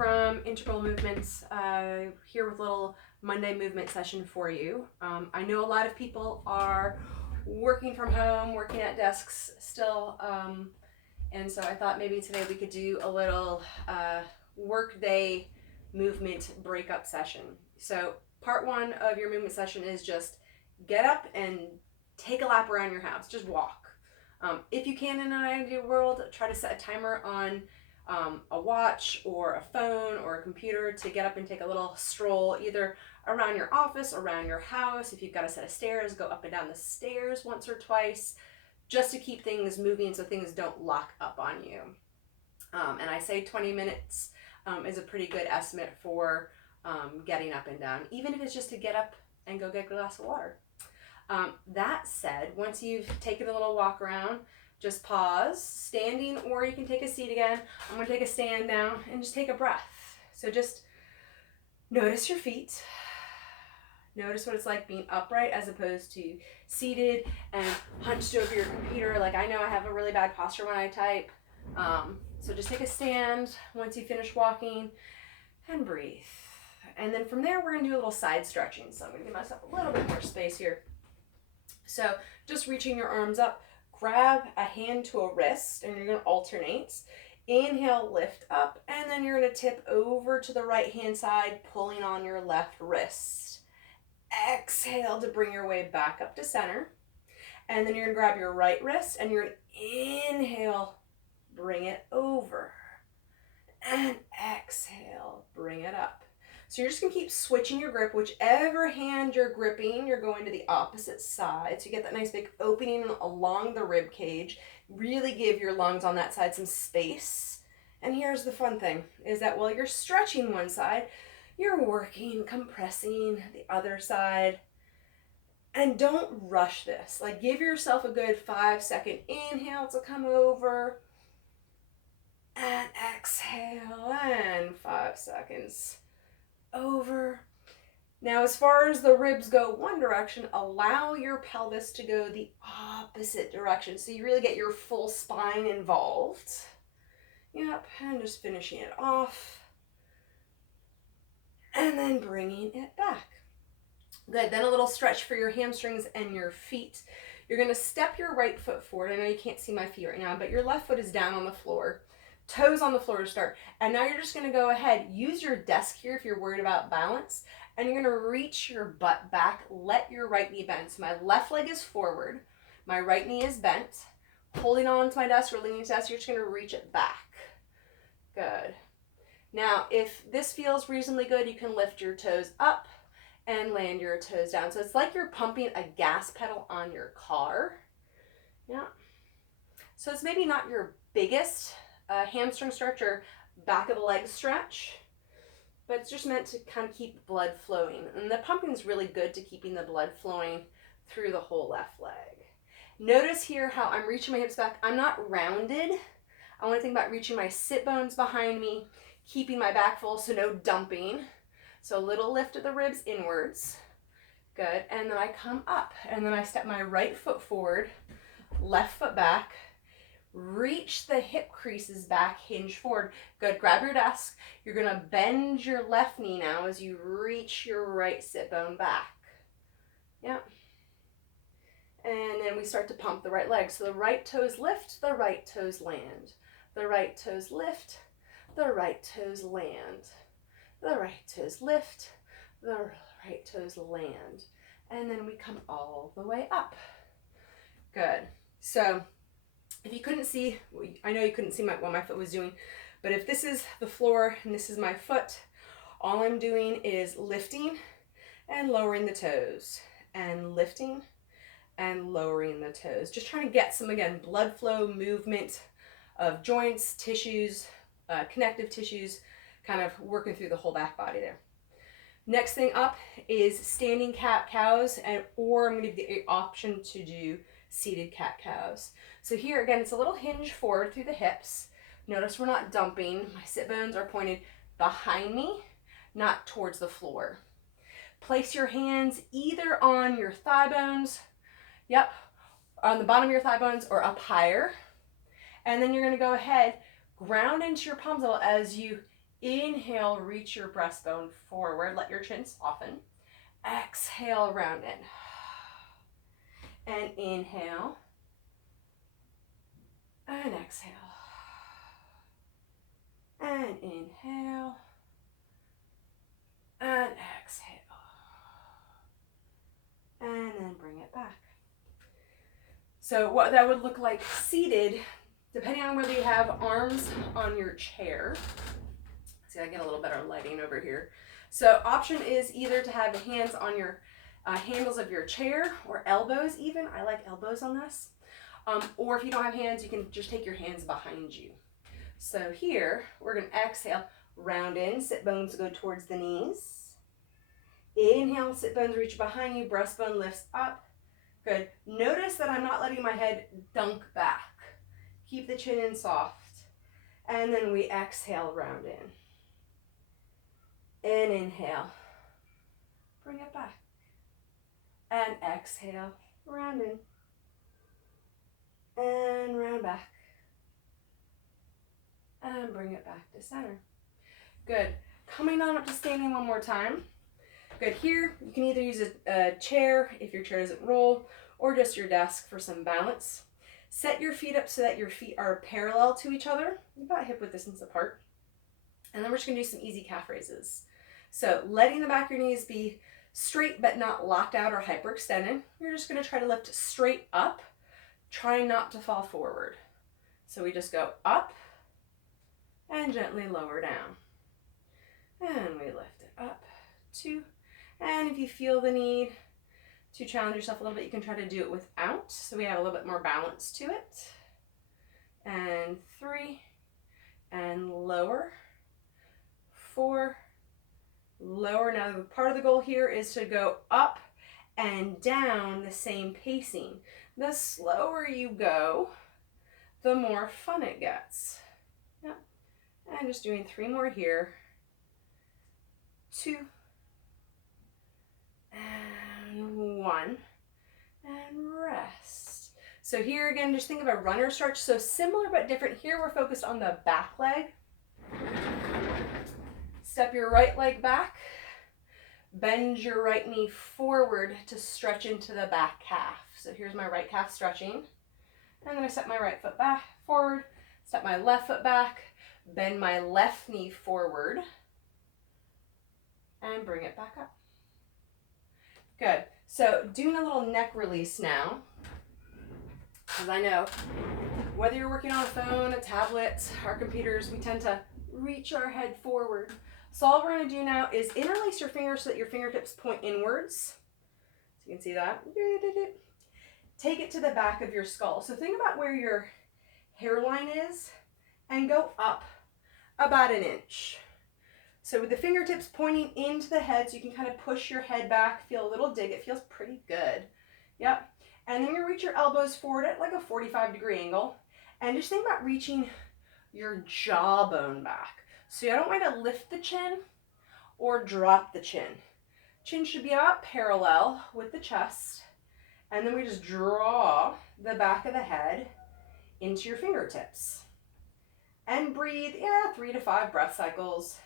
from Integral Movements, here with a little Monday movement session for you. I know a lot of people are working from home, working at desks still, and so I thought maybe today we could do a little workday movement breakup session. So part one of your movement session is just get up and take a lap around your house, just walk. If you can, in an ideal world, try to set a timer on a watch or a phone or a computer to get up and take a little stroll either around your office, around your house. If you've got a set of stairs, go up and down the stairs once or twice just to keep things moving so things don't lock up on you. And I say 20 minutes is a pretty good estimate for getting up and down, even if it's just to get up and go get a glass of water. That said, once you've taken a little walk around, just pause, standing, or you can take a seat again. I'm going to take a stand now and just take a breath. So just notice your feet. Notice what it's like being upright as opposed to seated and hunched over your computer. Like, I know I have a really bad posture when I type. So just take a stand once you finish walking and breathe. And then from there, we're going to do a little side stretching. So I'm going to give myself a little bit more space here. So just reaching your arms up. Grab a hand to a wrist and you're going to alternate. Inhale, lift up, and then you're going to tip over to the right hand side, pulling on your left wrist. Exhale to bring your way back up to center. And then you're going to grab your right wrist and you're going to inhale, bring it over. And exhale, bring it up. So you're just going to keep switching your grip. Whichever hand you're gripping, you're going to the opposite side. So you get that nice big opening along the rib cage. Really give your lungs on that side some space. And here's the fun thing, is that while you're stretching one side, you're working, compressing the other side. And don't rush this. Like, give yourself a good 5-second inhale to come over. And exhale, and 5 seconds. Over. Now, as far as the ribs go one direction, allow your pelvis to go the opposite direction. So you really get your full spine involved. Yep, and just finishing it off. And then bringing it back. Good, then a little stretch for your hamstrings and your feet. You're gonna step your right foot forward. I know you can't see my feet right now, but your left foot is down on the floor. Toes on the floor to start. And now you're just going to go ahead, use your desk here if you're worried about balance, and you're going to reach your butt back, let your right knee bend. So my left leg is forward, my right knee is bent, holding on to my desk or leaning to desk, you're just going to reach it back. Good. Now, if this feels reasonably good, you can lift your toes up and land your toes down. So it's like you're pumping a gas pedal on your car. Yeah. So it's maybe not your biggest hamstring stretch or back of the leg stretch, but it's just meant to kind of keep blood flowing. And the pumping is really good to keeping the blood flowing through the whole left leg. Notice here how I'm reaching my hips back. I'm not rounded. I want to think about reaching my sit bones behind me, keeping my back full, so no dumping. So a little lift of the ribs inwards. Good. And then I come up and then I step my right foot forward, left foot back. Reach the hip creases back, hinge forward. Good, grab your desk. You're gonna bend your left knee now as you reach your right sit bone back. Yep. And then we start to pump the right leg. So the right toes lift, the right toes land. The right toes lift, the right toes land. The right toes lift, the right toes land. And then we come all the way up. Good. So if you couldn't see, I know you couldn't see what my foot was doing, but if this is the floor and this is my foot, all I'm doing is lifting and lowering the toes, and lifting and lowering the toes. Just trying to get some, again, blood flow, movement of joints, tissues, connective tissues, kind of working through the whole back body there. Next thing up is standing cat-cows, or I'm going to give you the option to do seated cat-cows. So here again, it's a little hinge forward through the hips. Notice we're not dumping. My sit bones are pointed behind me, not towards the floor. Place your hands either on your thigh bones, yep, on the bottom of your thigh bones or up higher. And then you're going to go ahead, ground into your palms as you Inhale, reach your breastbone forward. Let your chin soften. Exhale, round in. And inhale. And exhale. And inhale. And exhale. And then bring it back. So what that would look like seated, depending on whether you have arms on your chair. See, I get a little better lighting over here. So option is either to have hands on your handles of your chair or elbows even. I like elbows on this. Or if you don't have hands, you can just take your hands behind you. So here, we're going to exhale, round in, sit bones go towards the knees. Inhale, sit bones reach behind you, breastbone lifts up. Good. Notice that I'm not letting my head dunk back. Keep the chin in soft. And then we exhale, round in. And inhale. Bring it back. And exhale, round in. And round back. And bring it back to center. Good. Coming on up to standing one more time. Good. Here, you can either use a chair if your chair doesn't roll, or just your desk for some balance. Set your feet up so that your feet are parallel to each other, about hip width distance apart. And then we're just going to do some easy calf raises. So letting the back of your knees be straight but not locked out or hyperextended. You're just going to try to lift straight up, trying not to fall forward. So we just go up and gently lower down. And we lift it up, 2. And if you feel the need to challenge yourself a little bit, you can try to do it without, so we have a little bit more balance to it. And 3, and lower, 4, lower. Now, part of the goal here is to go up and down the same pacing. The slower you go, the more fun it gets. Yep. And just doing 3 more here. 2, and 1, and rest. So here again, just think of a runner stretch. So similar but different. Here we're focused on the back leg. Step your right leg back. Bend your right knee forward to stretch into the back calf. So here's my right calf stretching. I'm going to step my right foot back forward, step my left foot back, bend my left knee forward, and bring it back up. Good. So doing a little neck release now, because I know whether you're working on a phone, a tablet, our computers, we tend to reach our head forward. So all we're going to do now is interlace your fingers so that your fingertips point inwards. So you can see that. Take it to the back of your skull. So think about where your hairline is and go up about an inch. So with the fingertips pointing into the head, so you can kind of push your head back, feel a little dig. It feels pretty good. Yep. And then you reach your elbows forward at like a 45-degree angle. And just think about reaching your jawbone back. So I don't want to lift the chin or drop the chin. Chin should be about parallel with the chest. And then we just draw the back of the head into your fingertips. And breathe, 3 to 5 breath cycles.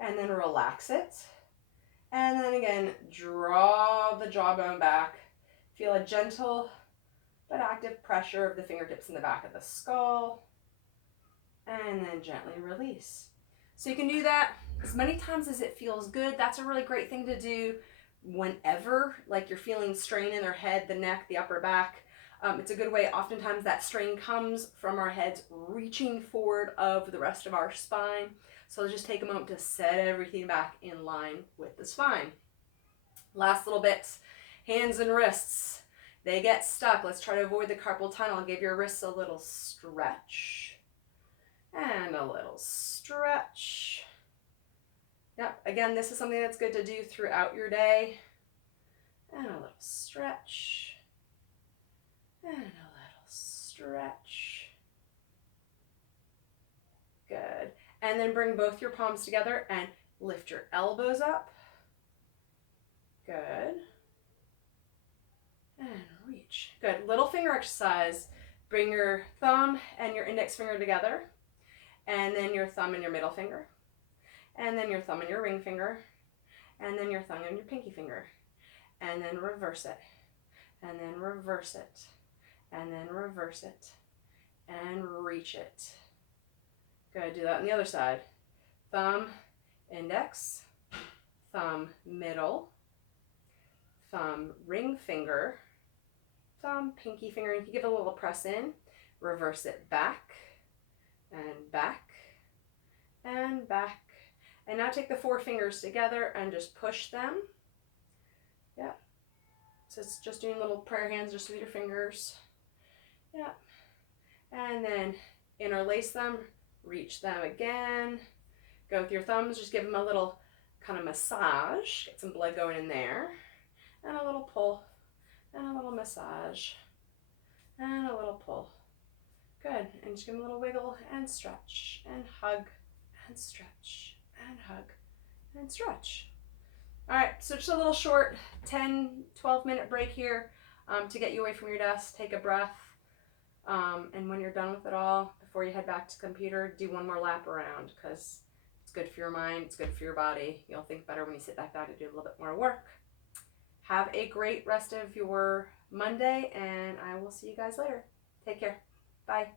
And then relax it. And then again, draw the jawbone back. Feel a gentle but active pressure of the fingertips in the back of the skull. And then gently release. So you can do that as many times as it feels good. That's a really great thing to do whenever, like you're feeling strain in their head, the neck, the upper back. It's a good way. Oftentimes that strain comes from our heads reaching forward of the rest of our spine. So just take a moment to set everything back in line with the spine. Last little bits, hands and wrists. They get stuck. Let's try to avoid the carpal tunnel. Give your wrists a little stretch. And a little stretch. Yep, again, this is something that's good to do throughout your day. And a little stretch. And a little stretch. Good. And then bring both your palms together and lift your elbows up. Good. And reach. Good. Little finger exercise. Bring your thumb and your index finger together. And then your thumb and your middle finger. and then your thumb and your ring finger, and then your thumb and your pinky finger, and then reverse it, and then reverse it, and then reverse it, and reach it. Good, do that on the other side. Thumb, index, thumb, middle, thumb, ring finger, thumb, pinky finger. You can give it a little press in, reverse it back, and back, and back. And now take the 4 fingers together and just push them. Yeah. So it's just doing little prayer hands just with your fingers. Yeah. And then interlace them, reach them again. Go with your thumbs, just give them a little kind of massage. Get some blood going in there. And a little pull, and a little massage, and a little pull. Good, and just give them a little wiggle, and stretch, and hug, and stretch, and hug, and stretch. All right, so just a little short 10-12 minute break here to get you away from your desk. Take a breath, and when you're done with it all, before you head back to the computer, do one more lap around, because it's good for your mind, it's good for your body. You'll think better when you sit back down to do a little bit more work. Have a great rest of your Monday, and I will see you guys later. Take care. Bye.